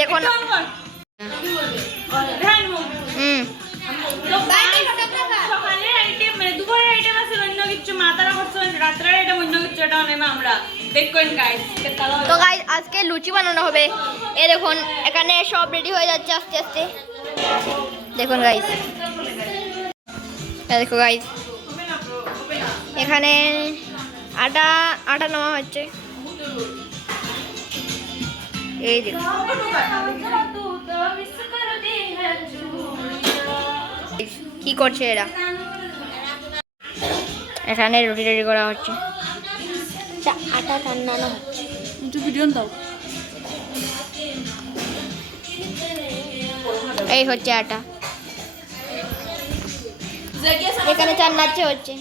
দেখুন দুপুরের আইটেম আছে অন্য কিছু, মাতারা করছে রাত্রের আইটেম অন্য কিছু, এটা নেবে আমরা দেখুন গাইস। তো গাইস আজকে লুচি বানানো হবে। এই দেখুন এখানে সব রেডি হয়ে যাচ্ছে আস্তে আস্তে। দেখুন গাইস, দেখো গাইস এখানে আটা নেওয়া হচ্ছে। এই দেখো কি করছে এরা। এখানে রুটি রেডি করা হচ্ছে, আটা টানানো হচ্ছে। একটু ভিডিও দাও। এই হচ্ছে আটা, এখানে চান্নাচ্ছে হচ্ছে।